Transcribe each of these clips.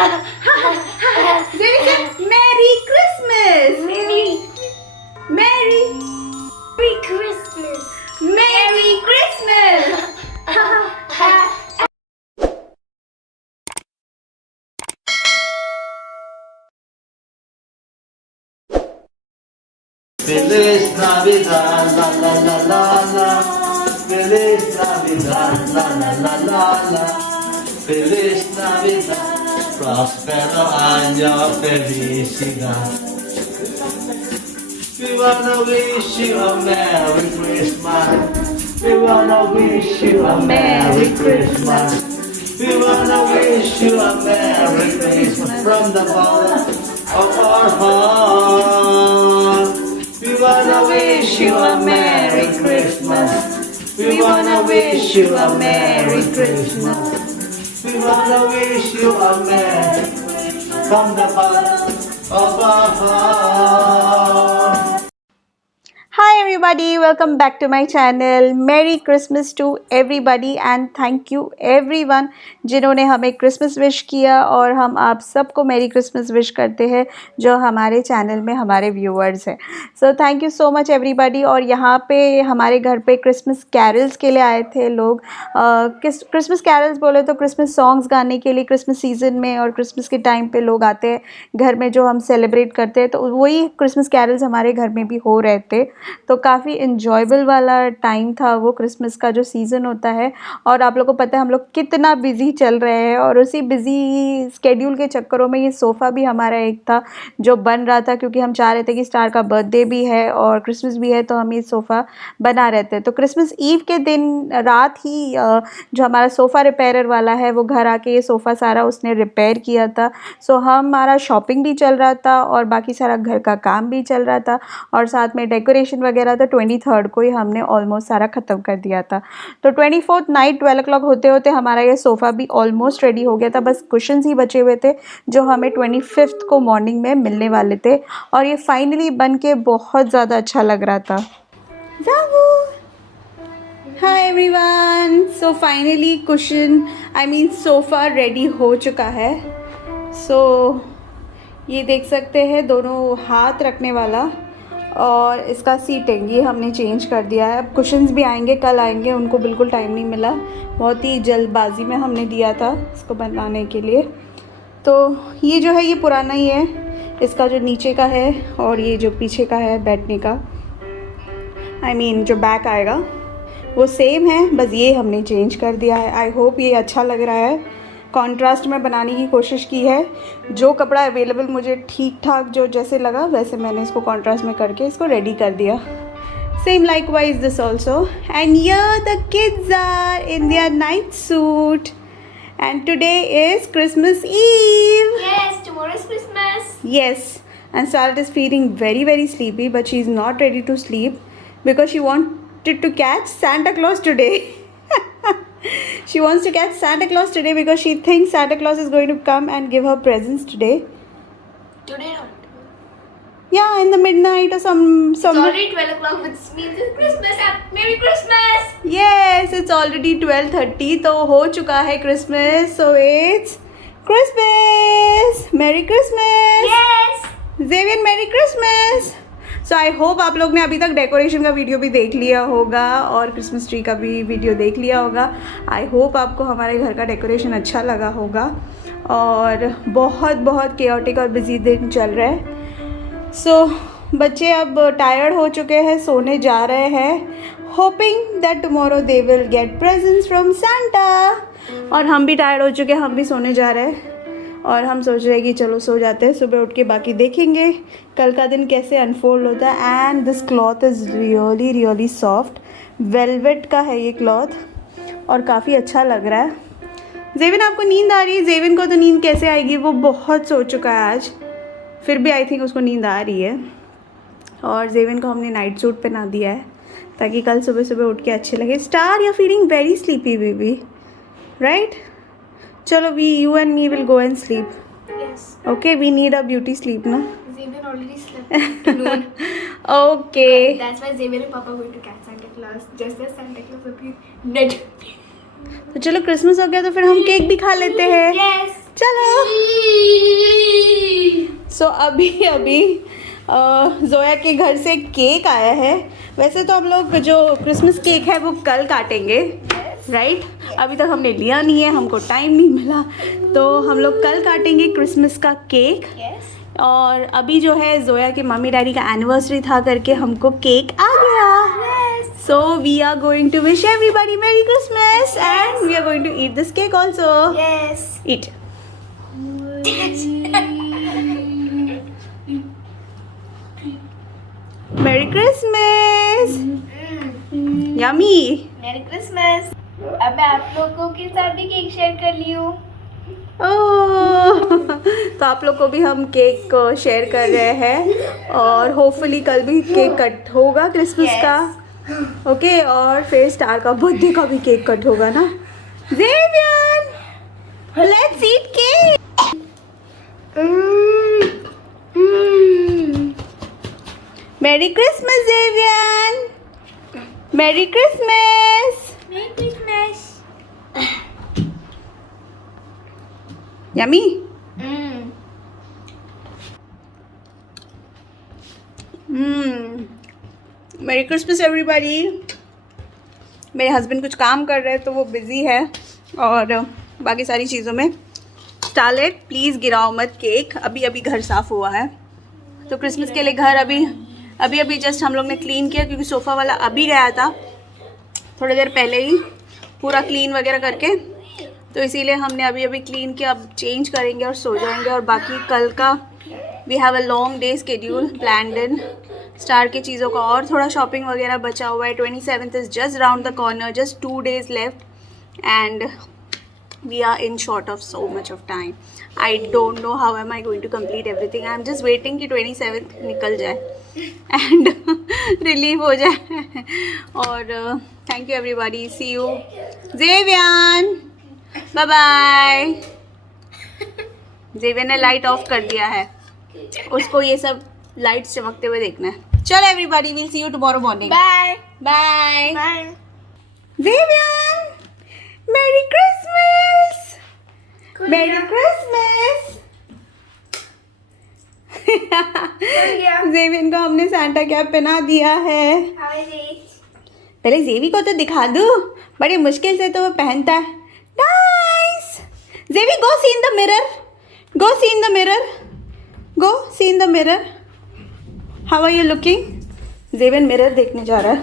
Zevi say Merry Christmas. Merry Christmas. Merry Christmas. Feliz Navidad, la la la la la. Feliz Navidad, la la la la la. Feliz Navidad, prospero año, felicidad. We wanna wish you a Merry Christmas. We wanna wish you a Merry Christmas. We wanna wish you a Merry Christmas from the bottom of our heart. We wanna wish you a Merry Christmas. We wanna wish you a Merry Christmas. We wanna wish you a Merry from the bottom of our heart. Hi everybody, welcome back to my channel. Merry Christmas to everybody and thank you everyone जिन्होंने हमें Christmas wish किया और हम आप सबको मेरी Christmas wish करते हैं जो हमारे चैनल में हमारे व्यूअर्स हैं. So thank you so much everybody. और यहाँ पे हमारे घर पे क्रिसमस कैरल्स के लिए आए थे लोग. क्रिसमस कैरल्स बोले तो क्रिसमस सॉन्ग्स गाने के लिए टाइम सीज़न में और क्रिसमस के टाइम पे लोग आते हैं घर में जो हम सेलिब्रेट करते हैं. तो वही क्रिसमस कैरल्स हमारे घर में भी हो रहे थे. तो काफ़ी इन्जॉयबल वाला टाइम था वो क्रिसमस का जो सीज़न होता है. और आप लोगों को पता है हम लोग कितना बिज़ी चल रहे हैं और उसी बिज़ी स्केड्यूल के चक्करों में ये सोफ़ा भी हमारा एक था जो बन रहा था क्योंकि हम चाह रहे थे कि स्टार का बर्थडे भी है और क्रिसमस भी है तो हम ये सोफ़ा बना रहे थे. तो क्रिसमस ईव के दिन रात ही जो हमारा सोफ़ा रिपेयरर वाला है वो घर आके ये सोफ़ा सारा उसने रिपेयर किया था. सो हमारा शॉपिंग भी चल रहा था और बाकी सारा घर का काम भी चल रहा था और साथ में डेकोरेशन वगैरह तो 23rd को ही हमने ऑलमोस्ट सारा ख़त्म कर दिया था. तो 24th नाइट 12 o'clock होते होते हमारा ये सोफ़ा भी ऑलमोस्ट रेडी हो गया था. बस कुशन्स ही बचे हुए थे जो हमें 25th को मॉर्निंग में मिलने वाले थे और ये फाइनली बन के बहुत ज़्यादा अच्छा लग रहा था. Hi everyone. So finally cushion sofa ready हो चुका है. सो ये देख सकते हैं दोनों हाथ रखने वाला और इसका सीटिंग ये हमने चेंज कर दिया है. अब कुशन्स भी आएंगे, कल आएंगे, उनको बिल्कुल टाइम नहीं मिला. बहुत ही जल्दबाजी में हमने दिया था इसको बनाने के लिए. तो ये जो है ये पुराना ही है. इसका जो नीचे का है और ये जो पीछे का है बैठने का जो बैक आएगा वो सेम है, बस ये हमने चेंज कर दिया है. आई होप ये अच्छा लग रहा है. कॉन्ट्रास्ट में बनाने की कोशिश की है. जो कपड़ा अवेलेबल मुझे ठीक ठाक जो जैसे लगा वैसे मैंने इसको कॉन्ट्रास्ट में करके इसको रेडी कर दिया. Same likewise this also. And here the kids are in their night suit and today is Christmas eve. Yes, tomorrow is Christmas. Yes, and Charlotte is feeling very very sleepy but she is not ready to sleep because she wanted to catch Santa Claus today. She wants to catch Santa Claus today because she thinks Santa Claus is going to come and give her presents today. Today not. Yeah, in the midnight or some. It's already 12 o'clock, which means it's Christmas. Merry Christmas. Yes, it's already 12:30. तो हो चुका है Christmas. So it's Christmas. Merry Christmas. Yes. Xavier, Merry Christmas. So I hope आप लोग ने अभी तक decoration का वीडियो भी देख लिया होगा और क्रिसमस ट्री का भी वीडियो देख लिया होगा. आई होप आपको हमारे घर का डेकोरेशन अच्छा लगा होगा. और बहुत बहुत केओटिक और बिजी दिन चल रहा है. सो बच्चे अब टायर्ड हो चुके हैं, सोने जा रहे हैं, hoping that tomorrow they will get presents from Santa. और हम भी टायर्ड हो चुके हैं, हम भी सोने जा रहे हैं और हम सोच रहे हैं कि चलो सो जाते हैं, सुबह उठ के बाकी देखेंगे कल का दिन कैसे अनफोल्ड होता है. And this cloth is really really soft. Velvet का है ये क्लॉथ और काफ़ी अच्छा लग रहा है. जेविन आपको नींद आ रही है? जेविन को तो नींद कैसे आएगी, वो बहुत सो चुका है आज. फिर भी आई थिंक उसको नींद आ रही है. और जेविन को हमने नाइट सूट पहना दिया है ताकि कल सुबह सुबह उठ के अच्छे लगे. Star, you feeling very sleepy baby, right? चलो you and me will go and sleep. Yes. Okay, we need a beauty sleep, na? Xavier already slept to noon. Okay. That's why Xavier and Papa are going to catch Santa Claus. Just as Santa Claus will be dead. तो चलो Christmas हो गया तो फिर हम cake भी खा लेते हैं. Yes. चलो। सो अभी जोया के घर से केक आया है। वैसे तो हम लोग जो क्रिसमस केक है वो कल काटेंगे, राइट? अभी तक हमने लिया नहीं है, हमको टाइम नहीं मिला, तो हम लोग कल काटेंगे क्रिसमस का केक। और अभी जो है जोया के मम्मी डैडी का एनिवर्सरी था करके हमको केक आ गया। So we are going to wish everybody merry Christmas and we are going to eat this cake also. Eat. Merry Christmas. Yummy. Merry Christmas. अब मैं आप लोगों के साथ भी केक शेयर कर ली हूँ। तो आप लोग को भी हम केक शेयर कर रहे हैं और होपफुली कल भी केक कट होगा क्रिसमस का। ओके, और फिर स्टार का बर्थडे का भी केक कट होगा ना। Xavien, let's eat cake. Merry Christmas Xavien. Merry Christmas. Merry Christmas. Yummy. Merry Christmas everybody. मेरे हस्बैंड कुछ काम कर रहे हैं तो वो बिज़ी है और बाकी सारी चीज़ों में। स्टारलेट प्लीज़ गिराओ मत केक, अभी अभी घर साफ़ हुआ है तो क्रिसमस के लिए घर अभी जस्ट हम लोग ने क्लीन किया क्योंकि सोफ़ा वाला अभी गया था थोड़ी देर पहले ही पूरा क्लीन वगैरह करके, तो इसीलिए हमने अभी क्लीन किया। अब चेंज करेंगे और सो जाएंगे। और बाकी कल का we have a long day schedule planned in. Star की चीज़ों का और थोड़ा शॉपिंग वगैरह बचा हुआ है। 27th is just round the corner, just 2 days left and we are in short of so much of time. I don't know how am I going to complete everything. I'm just waiting कि 27th निकल जाए and relief हो जाए। और thank you everybody. See you. Xavian, bye bye. Xavian ने light of कर दिया है, उसको ये सब लाइट चमकते हुए देखना है। चलो everybody, we'll see you tomorrow morning. Bye. Bye. Bye. Xavian, Merry Christmas. Merry Christmas. ज़ेवियन को हमने सांता कैप पहना दिया है। How is it? पहले ज़ेवी को तो दिखा दूँ, बड़ी मुश्किल से तो वो पहनता है। Nice. ज़ेवी, go see in the mirror. Go see in the mirror. Go see in the mirror. How are you looking? ज़ेवियन mirror देखने जा रहा है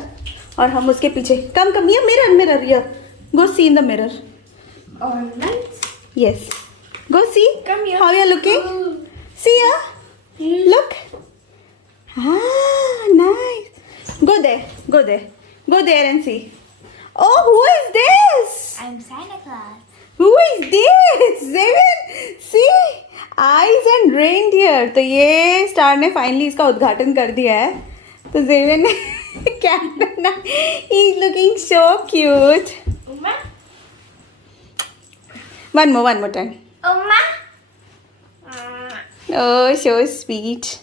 और हम उसके पीछे। कम ये मिरर ये। Go see in the mirror. Alright. Yes. Go see. Come here. How you're looking? See ya. Look. Ah, nice. Go there. Go there. Go there and see. Oh, who is this? I'm Santa Claus. Who is this? Xavier, see. Eyes and reindeer. तो ये star ने finally इसका उद्घाटन कर दिया है। तो Xavier ने क्या करना? He is looking so cute. Uma? One more time. Uma? Oh, so sweet.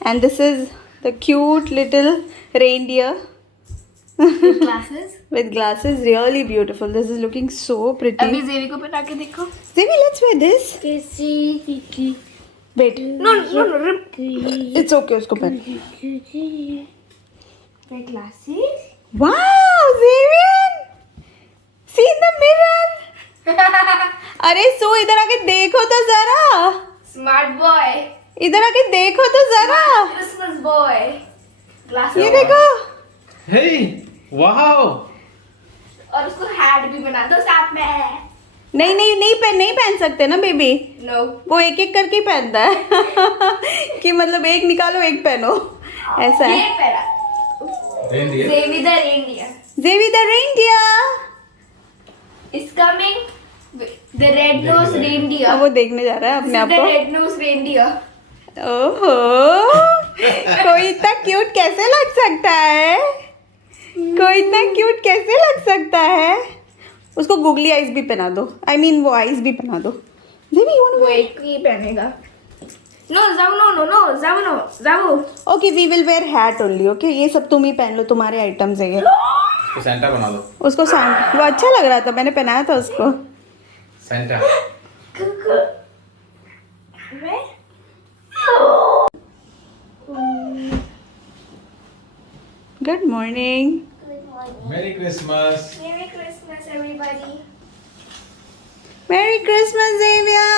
And this is the cute little reindeer Glasses. with glasses. Really beautiful. This is looking so pretty. अभी ज़ेवी को पहना के देखो. Zevi, let's wear this. Wait. No. It's okay. उसको पहन. The glasses. Wow, Zevian. See in the mirror. अरे सो इधर आके देखो तो जरा. Smart boy. इधर आके देखो तो जरा. Christmas boy. Glasses. ये देखो. Hey, wow. और उसको हैट भी बना दो साथ में. नहीं पहन सकते ना बेबी. No. वो एक एक करके ही पहनता है कि मतलब एक निकालो एक पहनो, ऐसा ये है. पहना. Reindeer. ज़ेवी the reindeer Zevi the reindeer. is coming. The red nose reindeer. अब वो देखने जा रहा है अपने आप The को. red nose reindeer. ओहो, कोई इतना क्यूट कैसे लग सकता है? कोई इतना क्यूट कैसे लग सकता है? उसको गूगली आइज भी पहना दो. I mean वो आइज भी पहना दो. Zevi, you want वो एक ही पहनेगा. No, जाओ. Okay, we will wear hat only. Okay, ये सब तुम ही पहन लो, तुम्हारे आइटम्स है ये. तो सेंटा बना दो. उसको वो अच्छा लग रहा था, मैंने पहनाया था उसको. Santa. Where? Good morning. Good morning. Merry Christmas. Merry Christmas, everybody. Merry Christmas, Xavier.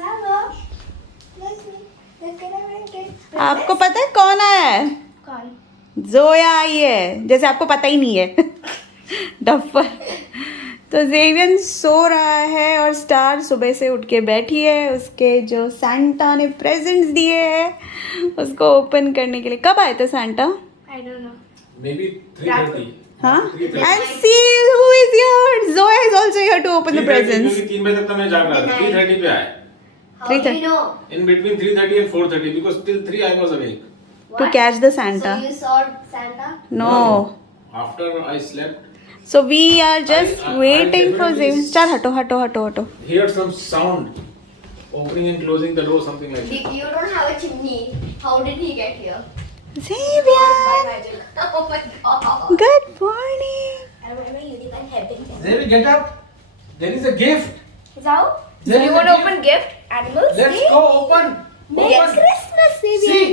Zava, look at our gift. आपको पता है कौन आया है? कौन? जोया आई है, जैसे आपको पता ही नहीं है। डफर। तो जेवियन सो रहा है और स्टार सुबह से उठ के बैठी है। उसके जो सांता ने प्रेजेंट्स दिए हैं उसको ओपन करने के लिए। कब आए थे Santa? I don't know. Maybe 3:30. हाँ? 3:30. And see who is here. Zoya is also here to open the presents. 3 बजे तक तो मैं जाग रहा था. 3:30 पे आए. How do you know? In between 3:30 and 4:30 because till 3 I was awake. To catch the Santa. So you saw Santa? No. After I slept, So we are just I waiting for definitely Xavier. Star, हटो. heard some sound opening and closing the door, something like that. You don't have a chimney. How did he get here? Xavier. By magic. Oh my god. Good morning. I remember unicorn helping him. Xavier, get up. There is a gift. Zao? There So is you a want to gift. open gift? Animals? Let's See? go open. Merry Open. Christmas, Xavier. See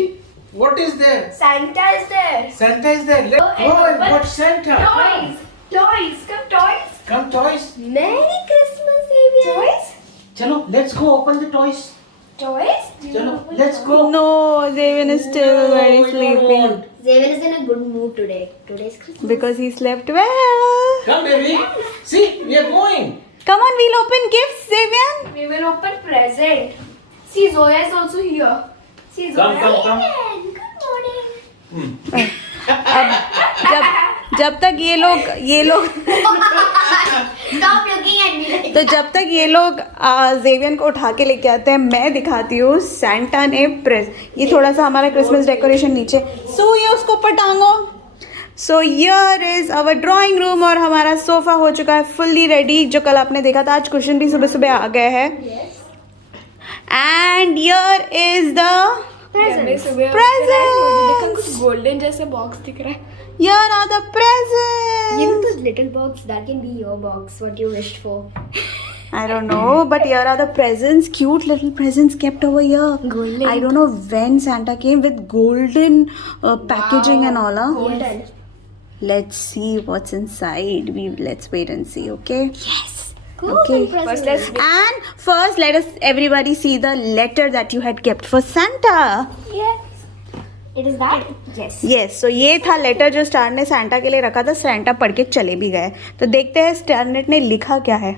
what is there. Santa is there. Santa is there. Let's Oh, go and and open. watch Santa. Toys. Toys. Come toys. Come toys. Merry Christmas, Xavier. Toys? Chalo, let's go open the toys. Toys? Do you Chalo, wanna open let's toys? go. No, Xavier is still very No, I don't sleepy want. Xavier is in a good mood today. Today's Christmas. because he slept well. Come, baby. See, we are going. Come on, we'll open gifts, Xavier. We will open present. See, Zoya is also here. See, Zoya. Come. Good morning. जब तक ये लोग Stop looking at me like तो जब तक ये लोग जेवियन को उठा के लेके आते हैं मैं दिखाती हूँ सैंटा ने ये थोड़ा सा हमारा क्रिसमस डेकोरेशन नीचे सो ये उसको ऊपर टांगो so here is our drawing room और हमारा सोफा हो चुका है फुल्ली रेडी जो कल आपने देखा था आज कुशन भी सुबह सुबह आ गए हैं and here is the presents. Golden जैसे बॉक्स दिख रहा है Here are the presents. You know those little box that can be your box, what you wished for. I don't know, but here are the presents, cute little presents kept over here. Golden. I don't know when Santa came with golden packaging and all. Huh? Golden. Let's see what's inside. Let's wait and see, okay? Yes. Okay. First let's And first, let us everybody see the letter that you had kept for Santa. Yes. It is that? Yes. Yes, so ये था letter जो star ने Santa के लिए रखा था Santa पढ़ के चले भी गए तो देखते हैं स्टारनेट ने लिखा क्या है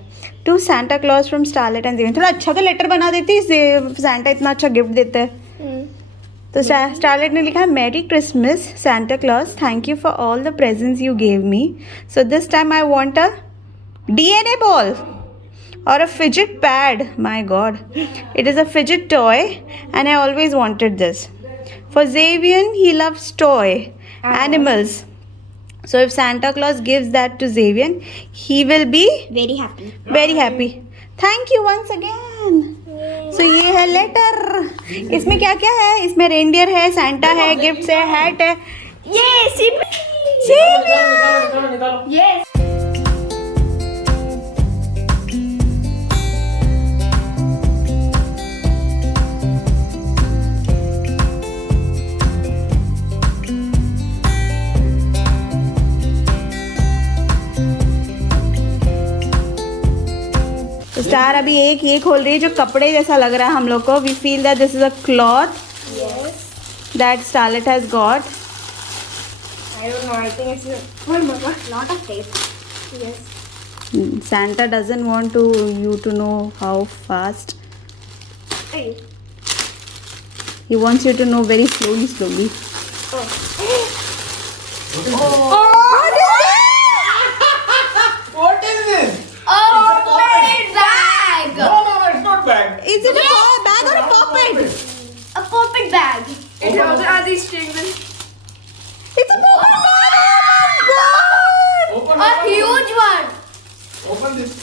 to Santa Claus from Starlet and Xavien थोड़ा अच्छा तो लेटर बना देती सैंटा इतना अच्छा गिफ्ट देते हैं तो स्टारलेट ने लिखा है merry Christmas Santa clause thank you for all the presents you gave me so this time I want a DNA ball or a fidget pad. My god, it is a fidget toy and I always wanted this. For Xavier, he loves toy animals. So if Santa Claus gives that to Xavier, he will be Very happy. very happy. Thank you once again. So ये है letter इसमें क्या क्या है इसमें reindeer है Santa है gifts है हैट है Yes. निकालो. Yes. स्टार अभी एक ये खोल रही है जो कपड़े जैसा लग रहा है हम लोग को we feel that this is a cloth Yes. That starlet has got I don't know. I think it's a lot of tape. Yes. Santa doesn't want to you to know how fast Hey. he wants you to know very slowly Oh. What is this? Oh, poppet bag. No, it's not bag. is it a bag or a poppet A poppet bag. It also has these strings. it's a poppet bag Open. A huge one. Open this.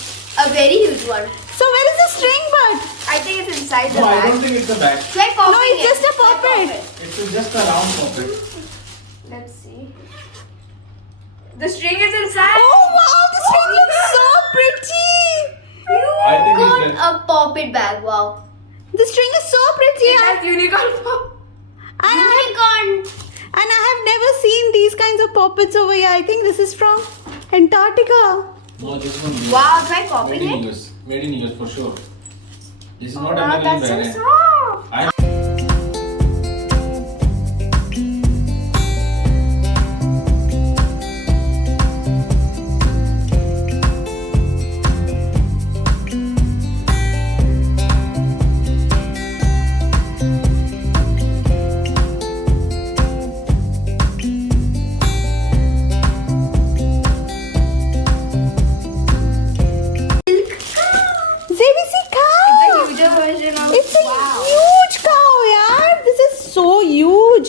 A very huge one. so where is the string but I think it's inside the No, I bag. don't think it's a bag. Try popping no it's it. just a Try poppet It's just a round pocket. Let's see. The string is inside. oh wow the string looks so pretty You I think it's got there. a poppet bag. Wow. The string is so pretty. It has unicorn. And I have never seen these kinds of poppets over here. I think this is from Antarctica. No, this one. Wow, am I copying Made in it? US. Made in US for sure. This is not Wow, available in that's so Bahrain. soft. Zevi, see cow. It's a huger version of. It's a wow. huge cow, yaar. This is so huge.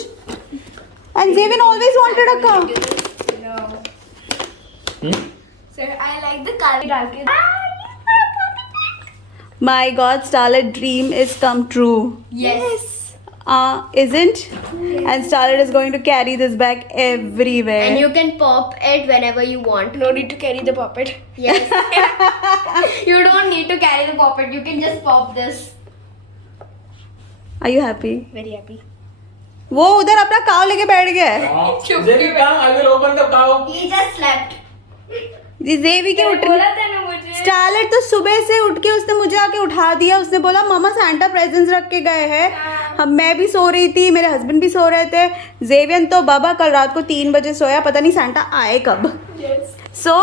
And Zevin always wanted a cow. No. Hmm? So I like the color. My God, Starlet dream is come true. Yes. Isn't? And Starlet is going to carry this bag everywhere. And you can pop it whenever you want. No need to carry the puppet. Yes. You don't need to carry the puppet. You can just pop this. Are you happy? Very happy. वो उधर अपना काव लेके बैठ गया है. Zevi, come. I will open the cow. He just slept. जी जेवी के उठ बोला था ना मुझे. स्टारलेट तो सुबह से उठ के उसने मुझे आके उठा दिया. उसने बोला मामा सैंटा प्रेजेंट्स रख के गए हैं. हम मैं भी सो रही थी, मेरे हस्बैंड भी सो रहे थे. जेवियन तो बाबा कल रात को 3 बजे सोया, पता नहीं सैंटा आए कब. Yes. So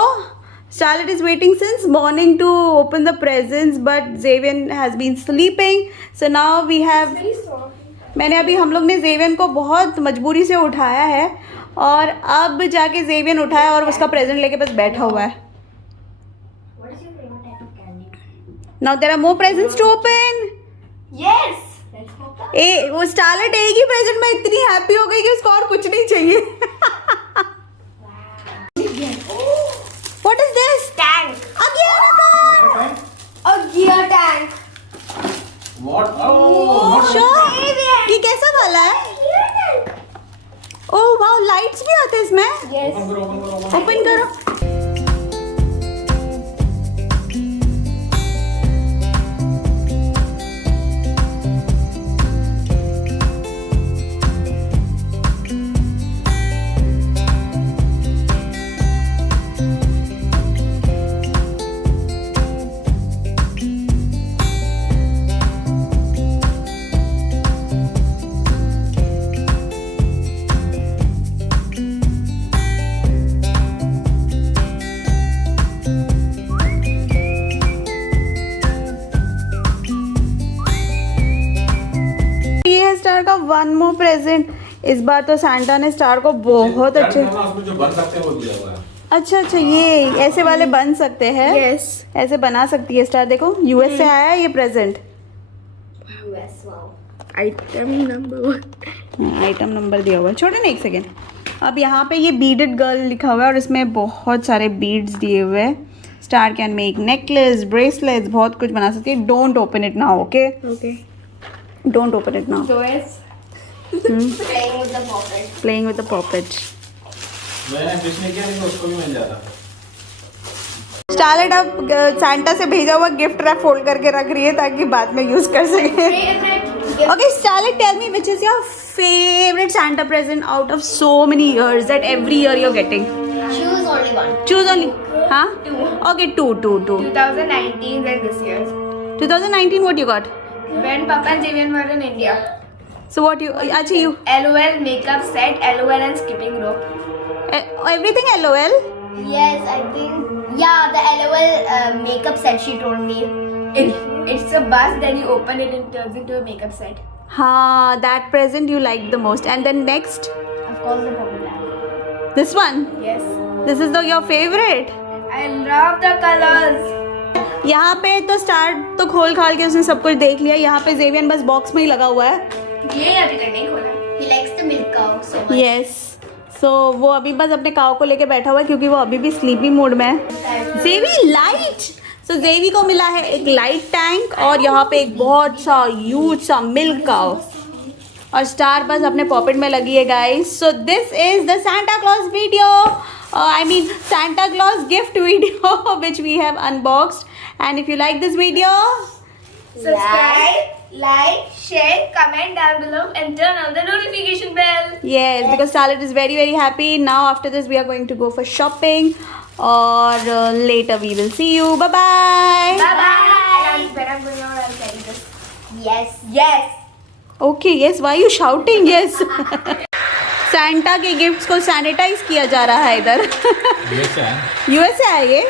Starlet is waiting since morning to open the presents, but Xavier has been sleeping. So now we have. Very soft. मैंने अभी हम लोग ने जेवियन को बहुत मजबूरी से उठाया है और अब जाके जेवियन उठाया और उसका प्रेजेंट लेके बस बैठा हुआ है. What is your favorite type of candy? Now there are more presents to open. Yes. Let's pop it. वो स्टारलेट एक ही प्रेजेंट में इतनी हैप्पी हो गई कि उसको और कुछ नहीं चाहिए. What is this? Tank. Again a car. A gear tank. What? Oh, what? Sure. ये कैसा वाला है? ओह वाह, लाइट्स भी आते हैं इसमें. Yes. Open करो. ओपन करो. ये है स्टार का वन मोर प्रेजेंट. इस बार तो सैंटा ने स्टार को बहुत अच्छे. उसमें जो बन सकते हैं वो दिया हुआ है. अच्छा ये ऐसे वाले बन सकते हैं. Yes. ऐसे बना सकती है स्टार. देखो यूएस से आया है ये present. US, wow. Item number 1. Item number दिया हुआ है. छोड़े ना एक सेकेंड. अब यहाँ पे ये बीडेड गर्ल लिखा हुआ है और इसमें बहुत सारे बीड्स दिए हुए हैं. Star can make necklace, bracelets, बहुत कुछ बना सकती है. Don't open it now. Okay, Okay. Don't open it now. So it's Playing with the puppet. Playing with the puppet. मैंने फिश नहीं किया लेकिन उसको भी मिल जाता. स्टारलेट अब सैंटा से भेजा हुआ गिफ्ट रैप फोल्ड करके रख रही है ताकि बाद में यूज कर सके. Favorite gift. Okay, Starlet, tell me which is your favorite Santa present out of so many years that every year you're getting. Choose only one. Choose only. Huh? Two. Okay, two. 2019 and this year. 2019, what you got? When Papa and Javian were in India. So what you? Actually, you LOL makeup set, LOL and skipping rope. everything LOL. Yes, I think. Yeah, the LOL makeup set she told me. It's a bus, then you open it and it turns into a makeup set. Ha, that present you liked the most. And then next, Of course, the puppet bag. this one. Yes. This is your favorite. I love the colors. यहाँ पे तो start तो खोल खाल के उसने सब कुछ देख लिया. यहाँ पे जेवियन बस बॉक्स में ही लगा हुआ है. ये अभी तक नहीं खोला. He likes the milk cow so much. Yes. So वो अभी बस अपने काव को लेके बैठा हुआ है क्योंकि वो अभी भी स्लीपी मूड में है. जेवी लाइट. सो जेवी को मिला है एक लाइट टैंक और यहाँ पे एक बहुत सा ह्यूज सा मिल्क काव और स्टार बस अपने पॉकेट में लगी है guys. So this is the Santa Claus video. I mean Santa Claus gift video which we have unboxed. And if you like this video, Subscribe, like, share, comment down below and turn on the notification bell. Yes, because Salad is very very happy. Now after this we are going to go for shopping, or later we will see you. Bye bye. Bye bye. And when I'm going out, I'll carry this. Yes. Yes. Okay, yes. Why are you shouting? Yes. Santa के gifts को sanitise किया जा रहा है इधर. USA है ये,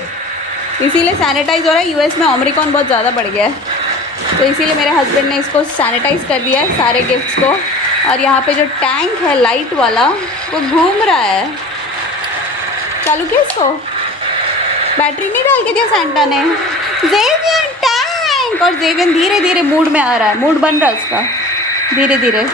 इसीलिए सैनिटाइज हो रहा है. यूएस में ओमिक्रॉन बहुत ज़्यादा बढ़ गया है, तो इसीलिए मेरे हस्बैंड ने इसको सैनिटाइज कर दिया है सारे गिफ्ट्स को. और यहाँ पे जो टैंक है लाइट वाला वो घूम रहा है. चालू किया इसको, बैटरी नहीं डाल के दिया सैंटा ने. जेवियन टैंक, और जेवियन धीरे धीरे मूड में आ रहा है, मूड बन रहा है उसका धीरे धीरे.